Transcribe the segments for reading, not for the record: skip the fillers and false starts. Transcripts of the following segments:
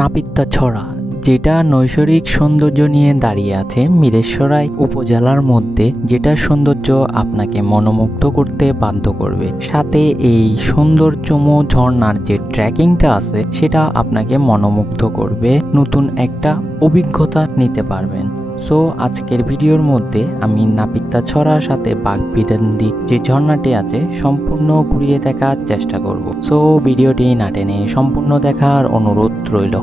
নাপিত্তাছড়া, যেটা নৈসর্গিক সৌন্দর্য নিয়ে দাঁড়িয়ে আছে মিরেশ্বরাই উপজেলার মধ্যে, যেটা সৌন্দর্য আপনাকে মনোমুগ্ধ করতে বাধ্য করবে। সাথে এই সৌন্দর্যম ঝর্ণার যে ট্রেকিংটা আছে সেটা আপনাকে মনোমুগ্ধ করবে, নতুন একটা অভিজ্ঞতা নিতে পারবেন। সো আজকের ভিডিওর মধ্যে আমি নাপিত্তাছড়ার সাথে বাঘবিন্দি যে ঝর্ণাটি আছে সম্পূর্ণ ঘুরিয়ে দেখার চেষ্টা করব। সো ভিডিওটি না টেনে সম্পূর্ণ দেখার অনুরোধ রইল।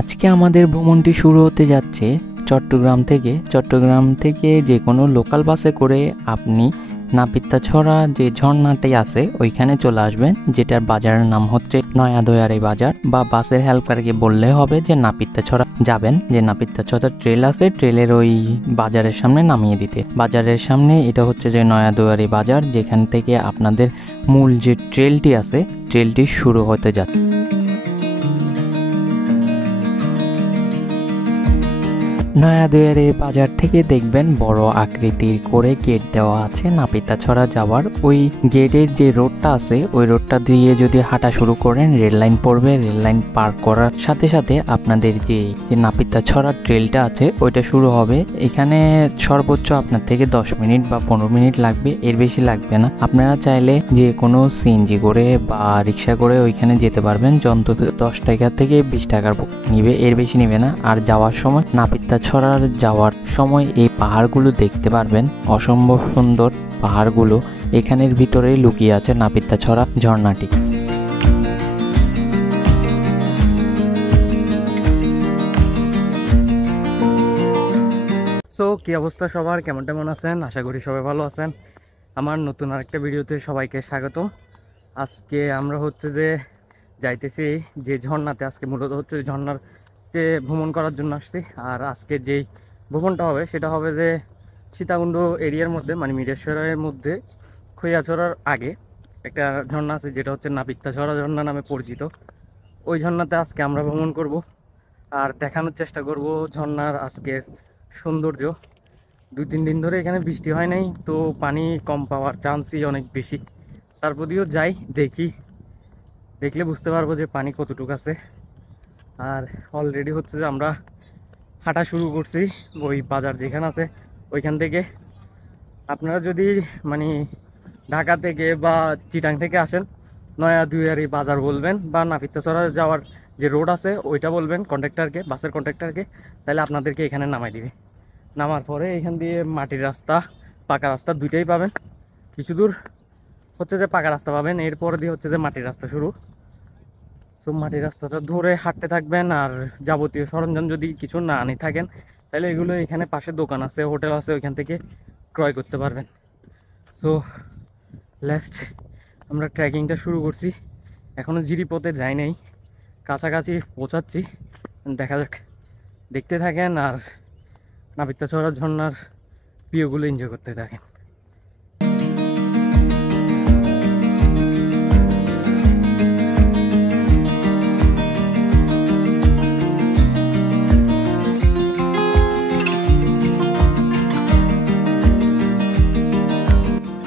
আজকে আমাদের ভ্রমণটি শুরু হতে যাচ্ছে চট্টগ্রাম থেকে যে কোনো লোকাল বাসে করে আপনি নাপিত্তাছড়া যে ঝর্ণাটি আছে ওইখানে চলে আসবেন, যেটার বাজারের নাম হচ্ছে নয়াদয়ারি বাজার, বা বাসের হেল্পারকে বললে হবে যে নাপিত্তাছড়া যাবেন, যে নাপিত্তাছড়া ট্রেল আছে, ট্রেলের ওই বাজারের সামনে নামিয়ে দিতে। বাজারের সামনে এটা হচ্ছে যে নয়াদয়ারি বাজার, যেখান থেকে আপনাদের মূল যে ট্রেলটি আছে ট্রেলটি শুরু হতে যাচ্ছে। নয়াদয়ারি বাজার থেকে দেখবেন বড় আকৃতির করে গেট দেওয়া আছে নাপিত্তাছড়া যাওয়ার। ওই গেটের যে রোডটা আছে ওই রোডটা দিয়ে যদি হাঁটা শুরু করেন রেল লাইন পড়বে। রেল লাইন পার করার সাথে সাথে আপনাদের যে নাপিত্তাছড়া ট্রেলটা আছে ওইটা শুরু হবে। এখানে সর্বোচ্চ আপনার থেকে 10 মিনিট বা 15 মিনিট লাগবে, এর বেশি লাগবে না। আপনারা চাইলে যে কোনো সিএনজি করে বা রিক্সা করে ওইখানে যেতে পারবেন। যন্ত্র 10 টাকা থেকে 20 টাকার নিবে, এর বেশি নিবে না। আর যাওয়ার সময় নাপিত্তাছড়ার যাওয়ার সময় এই পাহাড়গুলো দেখতে পারবেন, অসম্ভব সুন্দর পাহাড়গুলো। এখানের ভিতরেই লুকিয়ে আছে নাপিত্তাছড়া ঝর্ণাটি। সো কি অবস্থা সবার, কেমন আছেন? আশা করি সবাই ভালো আছেন। আমার নতুন আরেকটা ভিডিওতে সবাইকে স্বাগতম। আজকে আমরা হচ্ছে যে যাইতেছি যে ঝর্ণাতে, আজকে মূলত হচ্ছে ঝর্ণাকে ভ্রমণ করার জন্য আসছি। আর আজকে যেই ভ্রমণটা হবে সেটা হবে যে সীতাকুণ্ড এরিয়ার মধ্যে, মানে মিরেশ্বরের মধ্যে খৈয়াছড়ার আগে একটা ঝর্ণা আছে যেটা হচ্ছে নাপিত্তাছড়া ঝর্ণা নামে পরিচিত। ওই ঝর্ণাতে আজকে আমরা ভ্রমণ করব আর দেখানোর চেষ্টা করব ঝর্ণার আজকের সৌন্দর্য। 2-3 দিন ধরে এখানে বৃষ্টি হয় নাই, তো পানি কম পাওয়ার চান্সই অনেক বেশি। তারপরেও যাই, দেখলে বুঝতে পারবো যে পানি কতটুকু আছে। আর অলরেডি হচ্ছে যে আমরা হাঁটা শুরু করছি ওই বাজার যেখানে আছে ওইখান থেকে। আপনারা যদি মানে ঢাকা থেকে বা চিটাং থেকে আসেন নয়াদয়ারি বাজার বলবেন, বা নাপিত্তাছড়া যাওয়ার যে রোড আছে ওইটা বলবেন কন্ট্রাক্টরকে, বাসের কন্ট্রাক্টরকে, তাহলে আপনাদেরকে এখানে নামাই দিবে। নামার পরে এখান দিয়ে মাটির রাস্তা, পাকা রাস্তা দুইটাই পাবেন। কিছু দূর হচ্ছে যে পাকা রাস্তা পাবেন, এরপরে দিয়ে হচ্ছে যে মাটির রাস্তা শুরু। তো মাটির রাস্তাটা ধরে হাঁটতে থাকবেন। আর যাবতীয় সরঞ্জাম যদি কিছু না আনি থাকেন তাহলে এগুলো এখানে পাশে দোকান আছে, হোটেল আছে, ওইখান থেকে ক্রয় করতে পারবেন। সো লাস্ট আমরা ট্রেকিংটা শুরু করছি, এখনও জিরিপথে যাই নাই, কাছাকাছি পৌঁছাচ্ছি। দেখা যাক, দেখতে থাকেন আর নাপিত্তাছড়া ঝর্ণার ভিউগুলো এনজয় করতে থাকেন।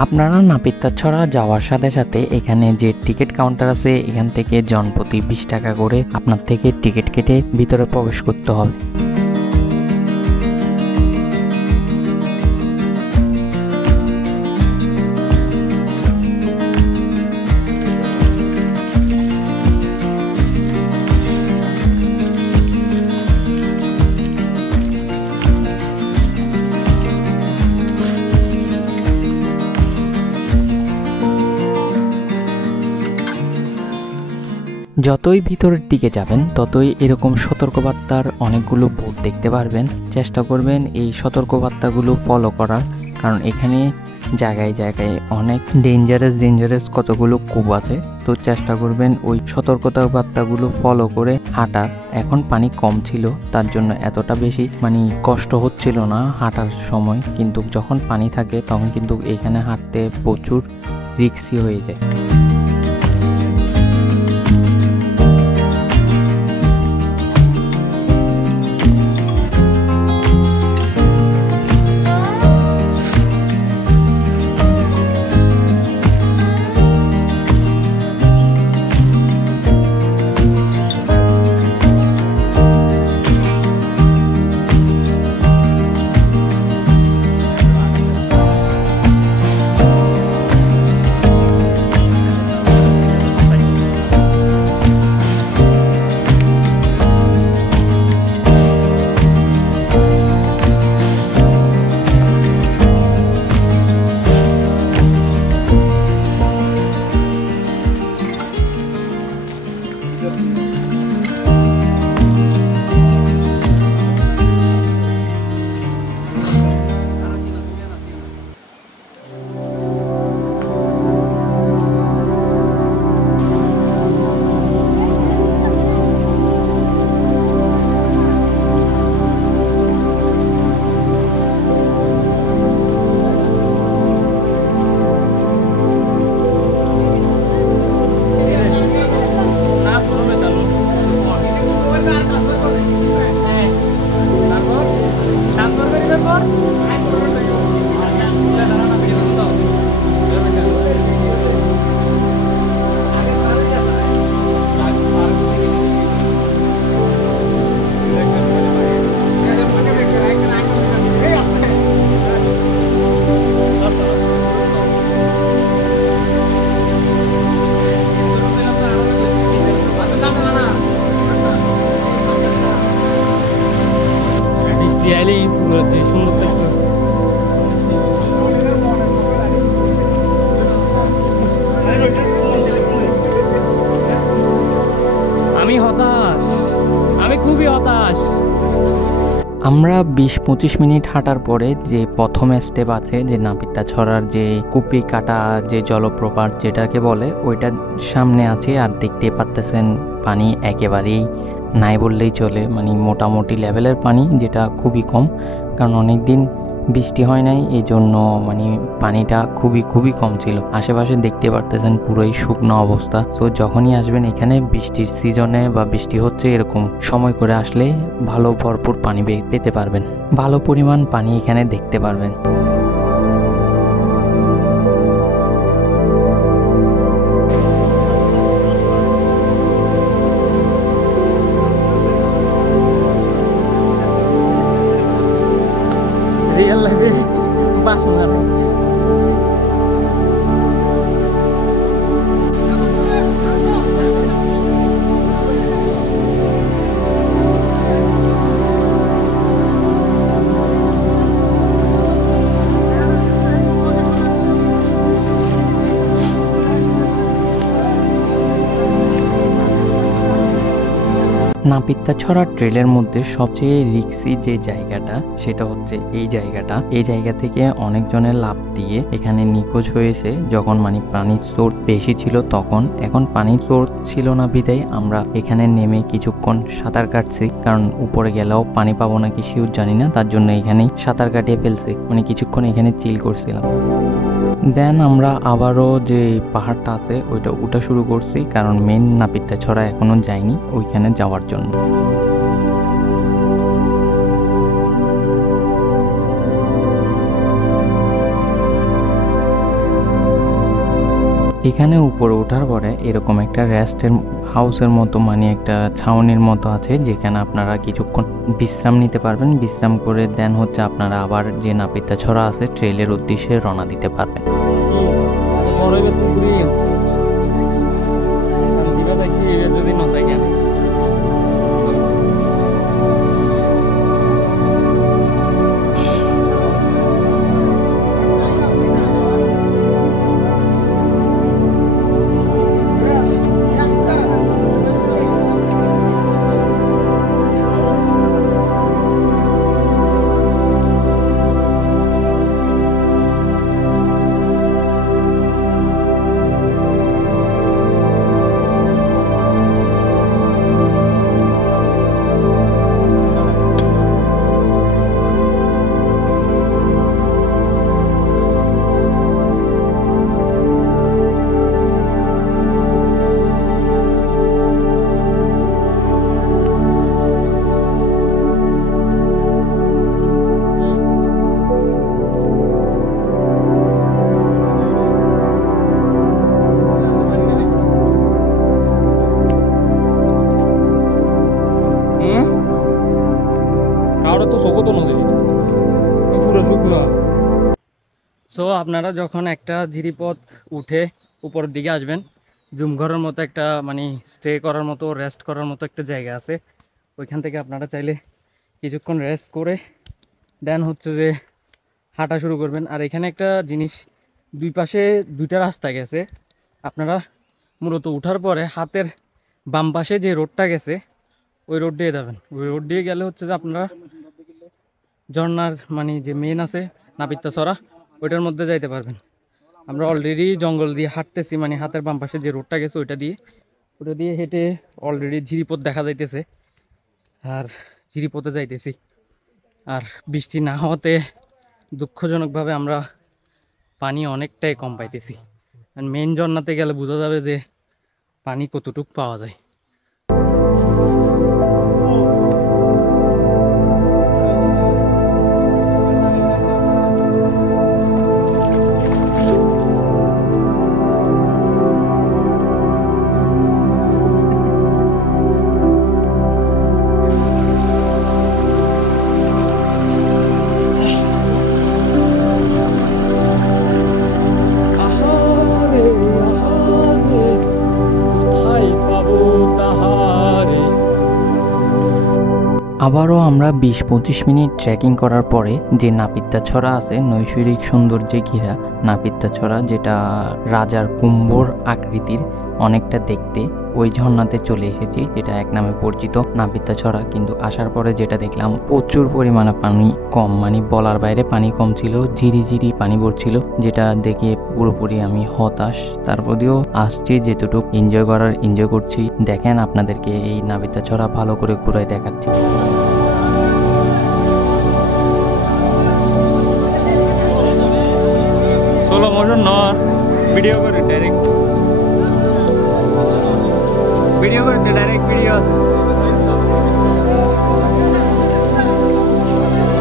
আপনারা নাপিত্তাছড়া যাওয়ার সাথে সাথে এখানে যে টিকিট কাউন্টার আছে এখান থেকে জনপ্রতি 20 টাকা করে আপনার থেকে টিকিট কেটে ভিতরে প্রবেশ করতে হবে। যতই ভিতরের দিকে যাবেন ততই এরকম সতর্কবার্তার অনেকগুলো বোর্ড দেখতে পারবেন। চেষ্টা করবেন এই সতর্কবার্তাগুলো ফলো করার, কারণ এখানে জায়গায় জায়গায় অনেক ডেঞ্জারাস কতগুলো কূপ আছে। তো চেষ্টা করবেন ওই সতর্কতা বার্তাগুলো ফলো করে হাঁটার। এখন পানি কম ছিল তার জন্য এতটা বেশি কষ্ট হচ্ছিল না হাঁটার সময়, কিন্তু যখন পানি থাকে তখন কিন্তু এখানে হাঁটতে প্রচুর রিস্কি হয়ে যায়। খুবই হতাশ। আমরা 20-25 মিনিট হাঁটার পরে যে প্রথম স্টেপ আছে যে নাপিতা ছড়ার যে কুপি কাটা যে জলপ্রপাত যেটাকে বলে ওইটার সামনে আছে। আর দেখতে পারতেছেন পানি একেবারেই নাই বললেই চলে, মানে মোটামুটি লেভেলের পানি, যেটা খুবই কম, কারণ অনেক দিন বৃষ্টি হয় নাই, এই জন্য মানে পানিটা খুবই কম ছিল। আশেপাশে দেখতে পারতেছেন পুরোই শুকনো অবস্থা। তো যখনই আসবেন এখানে বৃষ্টির সিজনে বা বৃষ্টি হচ্ছে এরকম সময় করে আসলে ভালো ভরপুর পানি পেতে পারবেন, ভালো পরিমাণ পানি এখানে দেখতে পারবেন। রিয়েল লাইফে বাস মারে। নাপিতা ছড়া ট্রেলের মধ্যে সবচেয়ে রিস্কি যে জায়গাটা সেটা হচ্ছে এই জায়গা থেকে অনেকজনের লাফ দিয়ে এখানে নিখোঁজ হয়েছে যখন মানে পানির স্রোত বেশি ছিল তখন। এখন পানির স্রোত ছিল না বিধায় আমরা এখানে নেমে কিছুক্ষণ সাঁতার কাটছি, কারণ উপরে গেলেও পানি পাবো নাকি শিওর জানি না, তার জন্য এখানেই সাঁতার কাটিয়ে ফেলছি, মানে কিছুক্ষণ এখানে চিল করছিলাম। দেন আমরা আবারও যে পাহাড়টা আছে ওইটা উঠা শুরু করছি, কারণ মেন নাপিতা ছড়া এখনো যায়নি ওইখানে যাওয়ার জন্য। এখানে উপরে ওঠার পরে এরকম একটা রেস্টের হাউসের মতো, মানে একটা ছাউনির মতো আছে, যেখানে আপনারা কিছুক্ষণ বিশ্রাম নিতে পারবেন। বিশ্রাম করে দেন হচ্ছে আপনারা আবার যে নাপিতা ছড়া আছে ট্রেলের উদ্দেশ্যে রওনা দিতে পারবেন। সো আপনারা যখন একটা জিরিপথ উঠে উপরের দিকে আসবেন, জুম ঘরের মতো একটা মানে স্টে করার মতো রেস্ট করার মতো একটা জায়গা আছে, ওইখান থেকে আপনারা চাইলে কিছুক্ষণ রেস্ট করে দেন হচ্ছে যে হাঁটা শুরু করবেন। আর এখানে একটা জিনিস, দুই পাশে দুইটা রাস্তা গেছে, আপনারা মূলত উঠার পরে হাতের বাম পাশে যে রোডটা গেছে ওই রোড দিয়ে যাবেন। ওই রোড দিয়ে গেলে হচ্ছে যে আপনারা ঝর্নার মানে যে মেন আছে নাপিতা ছড়া ওইটার মধ্যে যাইতে পারবেন। আমরা অলরেডি জঙ্গল দিয়ে হাঁটতেছি, মানে হাতের বাম পাশে যে রোডটা গেছে ওইটা দিয়ে হেঁটে অলরেডি ঝিরিপথ দেখা যাইতেছে, আর ঝিরিপথে যাইতেছি। আর বৃষ্টি না হওয়াতে দুঃখজনকভাবে আমরা পানি অনেকটাই কম পাইতেছি। আর মেন ঝর্নাতে গেলে বোঝা যাবে যে পানি কতটুকু পাওয়া যায়। আবারও আমরা 20-25 মিনিট ট্রেকিং করার পরে যে নাপিতা ছড়া আছে নৈসর্গিক সৌন্দর্যে ঘেরা নাপিতাছড়া, যেটা রাজার কুম্ভর আকৃতির অনেকটা দেখতে। ওই ঝর্ণাতে চলে এসেছি, যেটা এক নামে পরিচিত নাপিতাছড়া। কিন্তু আসার পরে যেটা দেখলাম, প্রচুর পরিমাণে পানি কম, মানে বলার বাইরে পানি কম ছিল, ঝিরি পানি পড়ছিল, যেটা দেখে পুরোপুরি আমি হতাশ। তারপরেও আসছি, যেটুকু এনজয় করার এনজয় করছি। দেখেন, আপনাদেরকে এই নাপিতাছড়া ভালো করে ঘুরাই দেখাচ্ছি। সোলো মোশন নর ভিডিও করে ডাইরেক্ট ভিডিও করতে ডাইরেক্ট ভিডিও আছে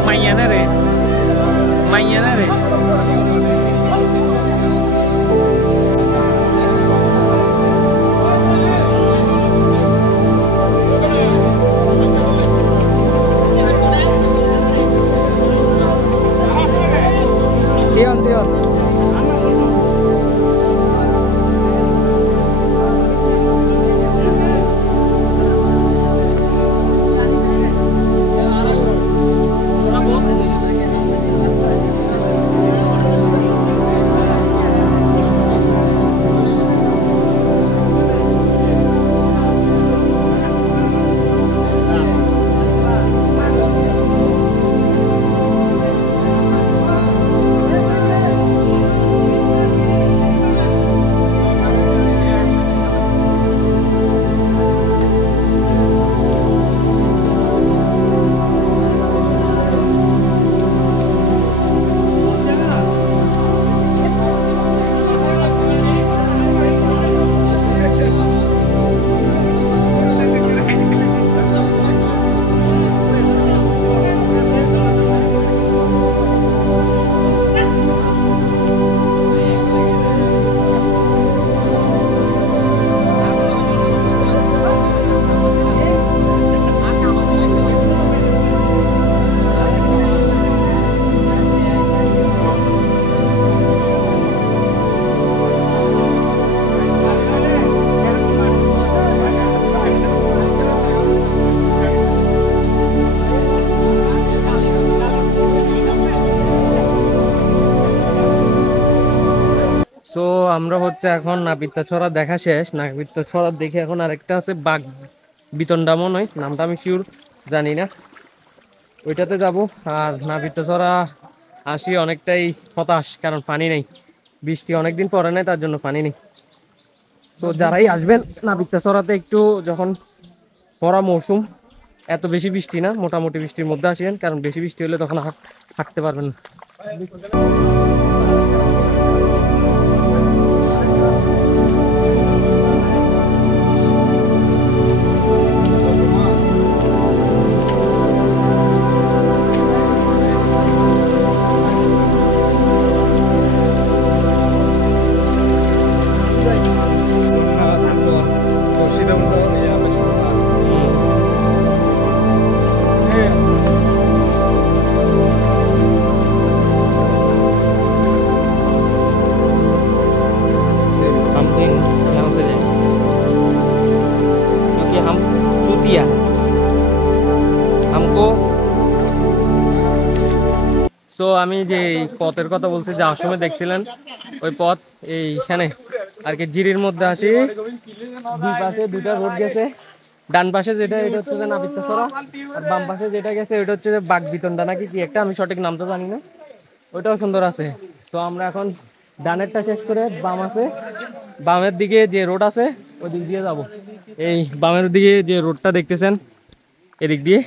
মাইয়ানা রে মাইয়ানা রে Dion Dion সো আমরা হচ্ছে এখন নাপিতাছড়া দেখা শেষ। নাপিতাছড়া দেখে এখন আরেকটা আছে বাঘ বিতণ্ডা মনে হয়, নামটা আমি শিওর জানি না, ওইটাতে যাব। আর নাপিতাছড়া আসি অনেকটাই হতাশ, কারণ পানি নেই, বৃষ্টি অনেকদিন পরে নেই, তার জন্য পানি নেই। সো যারাই আসবেন নাপিতাছড়াতে, একটু যখন পড়া মৌসুম, এত বেশি বৃষ্টি না, মোটামুটি বৃষ্টির মধ্যে আসবেন, কারণ বেশি বৃষ্টি হলে তখন হাঁটতে পারবেন না। সো আমি যে পথের কথা বলছি, যাওয়ার সময় দেখছিলেন ওই পথ, এইখানে আর কি জিরির মধ্যে আসি, দুই পাশে দুইটা রোড গেছে। ডান পাশে যেটা, এটা হচ্ছে যে নাপিতাছড়া, আর বাম পাশে যেটা গেছে ওইটা হচ্ছে যে বাঘ বিতণ্ডা নাকি কি একটা, আমি সঠিক নামটা জানি না, ওইটাও সুন্দর আছে। তো আমরা এখন ডানেরটা শেষ করে বামের দিকে যে রোড আছে ওই দিক দিয়ে যাব। এই বামের দিকে যে রোডটা দেখতেছেন, এদিক দিয়ে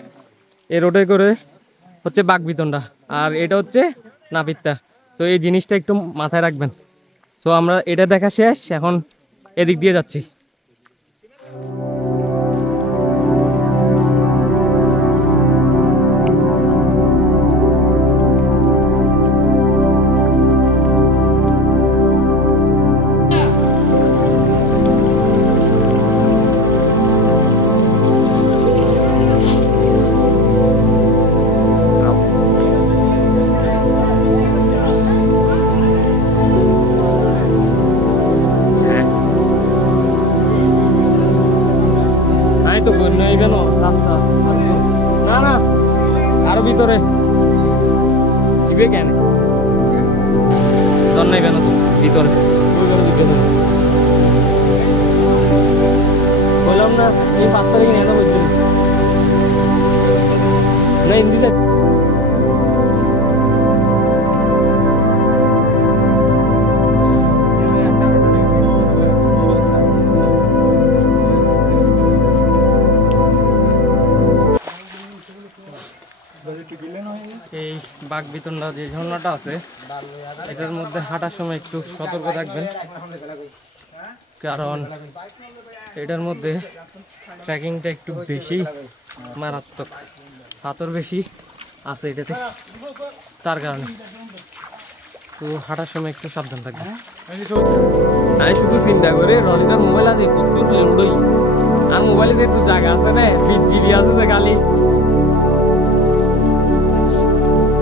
এই রোডে করে হচ্ছে বাঘ বিতণ্ডা, আর এটা হচ্ছে নাপিতা। তো এই জিনিসটা একটু মাথায় রাখবেন। তো আমরা এটা দেখা শেষ, এখন এদিক দিয়ে যাচ্ছি। তো নেই কেন রাস্তা, না না আরো ভিতরে দিবে কেন, ঝর্ণায় বেন তো ভিতরে বললাম না এই 5 তারিখে নিয়ে যাবো না হিন্দি এই বাগবিতণ্ডা যে ঝর্ণাটা আছে এটার মধ্যে হাঁটার সময় একটু সতর্ক থাকবেন, কারণ এটার মধ্যে ট্রেকিংটা একটু বেশি মারাত্মক, পাথর বেশি আছে এটাতে, তার কারণে তো হাঁটার সময় একটু সাবধান থাকবেন। আমি শুধু চিন্তা করি রনিতার মোবাইল আছে কত উড়ই, আর মোবাইলে যে একটু জায়গা আছে না 20 GB আছে যে খালি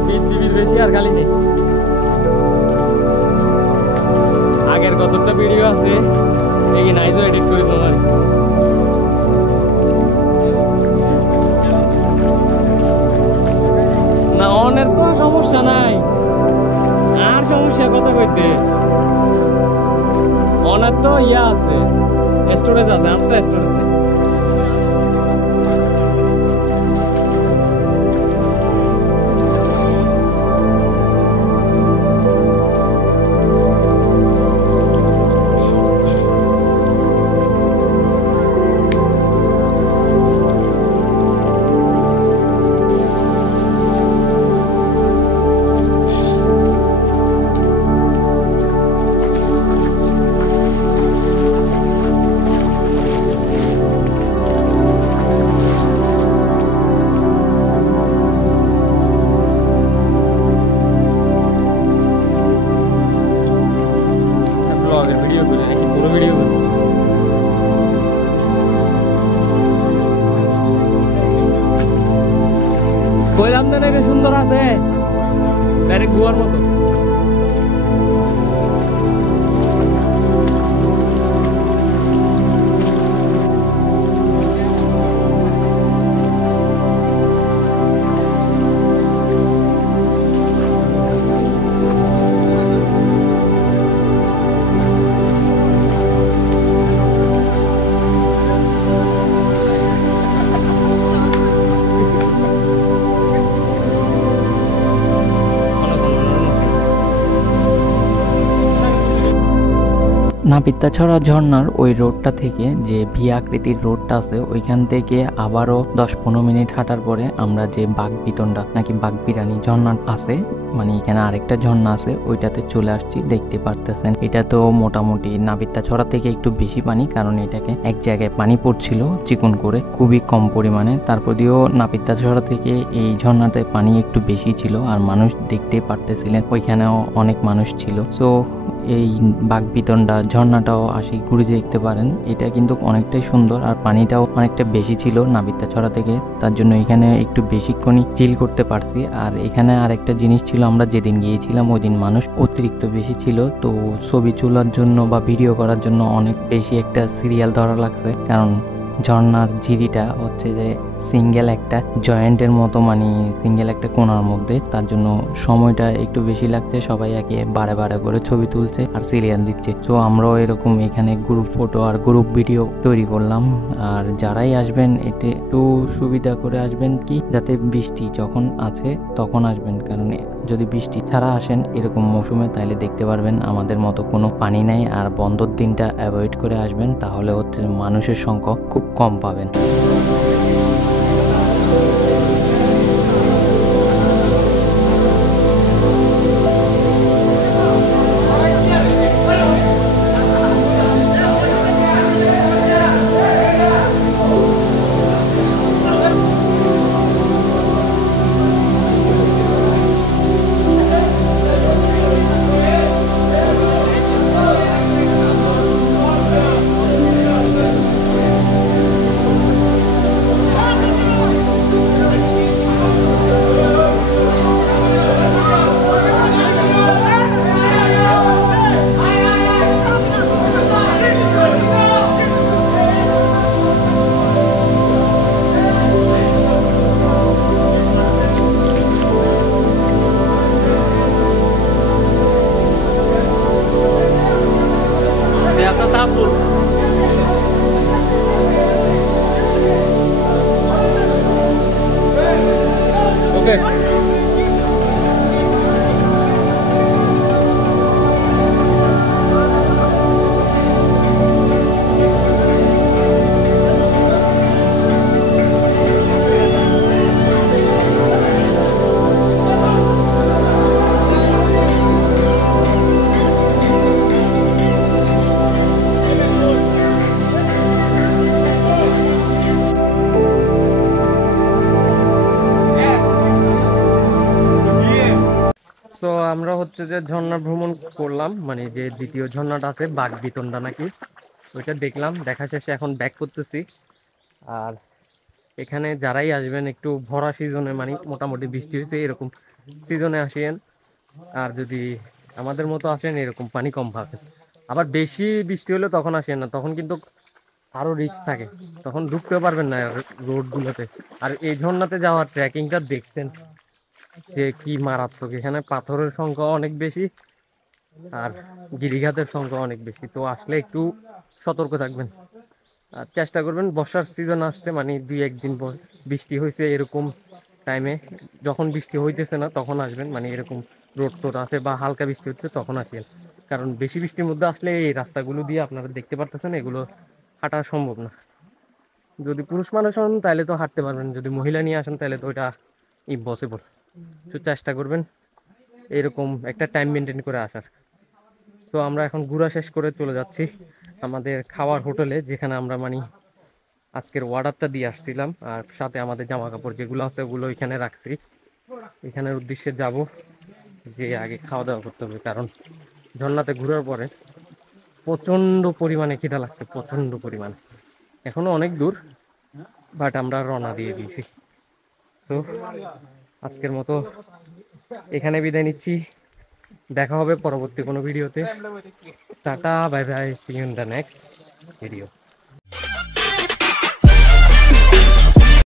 20 GB বেশি আর খালি নেই। আগের কতটা ভিডিও আছে এই নাইজও এডিট করে তোমার না, অনের তো সমস্যা নাই, আর সমস্যা কথা কইতে অনের তো ইয়া আছে, স্টোরেজ আছে, আর তো স্টোরেজ নেই। ভিডিও করে নাকি পুরো ভিডিও করে কইলাম না নাকি সুন্দর আছে ডাইরেক্ট গোয়ার মতো। নাপিতাছড়া ঝর্ণার ওই রোডটা থেকে যে ভি আকৃতির রোডটা আছে ওইখান থেকে আবারও 10-15 মিনিট হাঁটার পরে আমরা যে বাগবিতণ্ডা নাকি বাগবিরানি ঝর্ণা আছে, মানে এখানে আরেকটা ঝর্ণা আছে, ওইটাতে চলে আসছি। দেখতে পারতেছেন এটা তো মোটামুটি নাপিতাছড়া থেকে একটু বেশি পানি, কারণ এটাকে এক জায়গায় পানি পড়ছিল চিকন করে খুবই কম পরিমাণে। তারপর দিয়েও নাপিতাছড়া থেকে এই ঝর্ণাতে পানি একটু বেশি ছিল, আর মানুষ দেখতে পারতেছিলেন ওইখানেও অনেক মানুষ ছিল। সো এই বাগবিতণ্ডা ঝর্ণাটাও আসি ঘুরে দেখতে পারেন, এটা কিন্তু অনেকটাই সুন্দর আর পানিটাও অনেকটা বেশি ছিল নাপিতাছড়া থেকে, তার জন্য এখানে একটু বেশিক্ষণই চিল করতে পারছি। আর এখানে আরেকটা জিনিস ছিল, আমরা যেদিন গিয়েছিলাম ওই দিন মানুষ অতিরিক্ত বেশি ছিল, তো ছবি তোলার জন্য বা ভিডিও করার জন্য অনেক বেশি একটা সিরিয়াল ধরা লাগছে, কারণ ঝর্ণার ঝিরিটা হচ্ছে যে সিঙ্গেল একটা জয়েন্টের মতো, মানে সিঙ্গেল একটা কোণার মধ্যে, তার জন্য সময়টা একটু বেশি লাগছে। সবাই একে বারে বারে করে ছবি তুলছে আর সিরিয়াল দিচ্ছে। তো আমরাও এরকম এখানে গ্রুপ ফটো আর গ্রুপ ভিডিও তৈরি করলাম। আর যারাই আসবেন এটা একটু সুবিধা করে আসবেন, কি যাতে বৃষ্টি যখন আছে তখন আসবেন, কারণ যদি বৃষ্টি ছাড়া আসেন এরকম মৌসুমে তাইলে দেখতে পারবেন আমাদের মতো কোনো পানি নাই। আর বন্ধর দিনটা অ্যাভয়েড করে আসবেন, তাহলে হচ্ছে মানুষের সংখ্যা খুব কম পাবেন। আমরা হচ্ছে যে ঝর্ণা ভ্রমণ করলাম, মানে যে দ্বিতীয় ঝর্ণাটা আছে বাগবিতণ্ডা নাকি, ওইটা দেখলাম। দেখা শেষে এখন ব্যাক করতেছি। আর এখানে যারাই আসবেন একটু ভরা সিজনে, মানে মোটামুটি বৃষ্টি হয়েছে এরকম সিজনে আসেন। আর যদি আমাদের মতো আসেন এরকম পানি কম পাবেন। আবার বেশি বৃষ্টি হলে তখন আসেন না, তখন কিন্তু আরো রিস্ক থাকে, তখন ঢুকতেও পারবেন না রোড গুলোতে। আর এই ঝর্ণাতে যাওয়ার ট্রেকিংটা দেখছেন যে কি মারাত্মক, এখানে পাথরের সংখ্যা অনেক বেশি আর গিরিখাতের সংখ্যা অনেক বেশি। তো আসলে একটু সতর্ক থাকবেন আর চেষ্টা করবেন বর্ষার সিজন আসতে, মানে 2-1 দিন পর বৃষ্টি হয়েছে এরকম টাইমে, যখন বৃষ্টি হইতেছে না তখন আসবেন, মানে এরকম রোড টোড আছে বা হালকা বৃষ্টি হচ্ছে তখন আসবেন। কারণ বেশি বৃষ্টির মধ্যে আসলে এই রাস্তাগুলো দিয়ে আপনারা দেখতে পারতেছেন এগুলো হাঁটা সম্ভব না। যদি পুরুষ মানুষ হন তাহলে তো হাঁটতে পারবেন, যদি মহিলা নিয়ে আসেন তাহলে তো ওইটা ইম্পসিবল। তো চেষ্টা করবেন এরকম একটা টাইম মেনটেন করে আসার। তো আমরা এখন ঘোরা শেষ করে চলে যাচ্ছি আমাদের খাওয়ার হোটেলে, যেখানে আমরা মানে আজকের অর্ডারটা দিয়ে আসছিলাম, আর সাথে আমাদের জামা কাপড় যেগুলো আছে ওগুলো এখানে রাখছি। এখানের উদ্দেশ্যে যাব, যে আগে খাওয়া দাওয়া করতে হবে, কারণ ঝর্ণাতে ঘোরার পরে প্রচন্ড পরিমাণে খিদা লাগছে, প্রচন্ড পরিমাণে। এখনো অনেক দূর, বাট আমরা রওনা দিয়ে দিয়েছি। সো আজকের মতো এখানে বিদায় নিচ্ছি, দেখা হবে পরবর্তী কোনো ভিডিওতে। Tata, bye bye, see you in the next video.